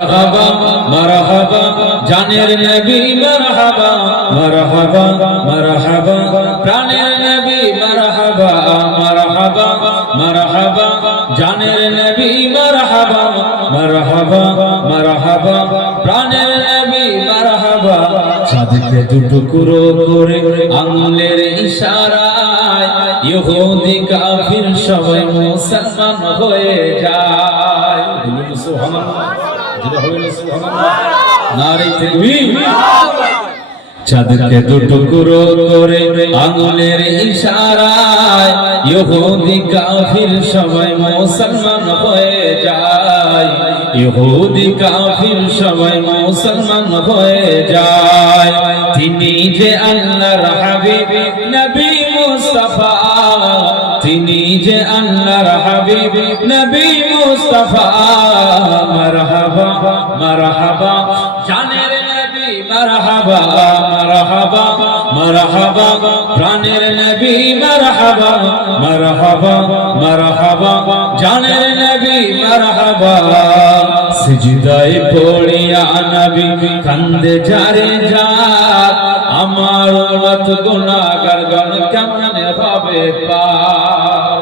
মারহাবা মারহাবা জানের নবী মারহাবা মারহাবা মারহাবা প্রাণের নবী মারহাবা মারহাবা মারহাবা জানের নবী মারহাবা মারহাবা মারহাবা প্রাণের নবী মারহাবা চাঁদকে দুটুকরো করে আঙ্গুলের ইশারায় ইহুদি কাফির সবাই মুসলমান হয়ে যায়। সুবহানাল্লাহ নারে তাকবীর। চাঁদকে দুটুকরো করে আঙ্গুলের ইশারায় ইহুদি কাফির সবাই মুসলমান হয়ে যায়। ইহুদি কাফির সবাই মুসলমান হয়ে যায়। তিনি যে আল্লাহর হাবিব নবী মুস্তাফা, তিনি যে আল্লাহর হাবিব নবী মুস্তাফা। মারহাবা মারহাবা জানের নবী মারহাবা মারহাবা মারহাবা প্রাণের নবী মারহাবা মারহাবা মারহাবা জানের নবী মারহাবা। সিজদায় পড়িয়া নবী কান্দে যারে যার, আমার উম্মত গুনাহগার গণ কেমনে হবে পার।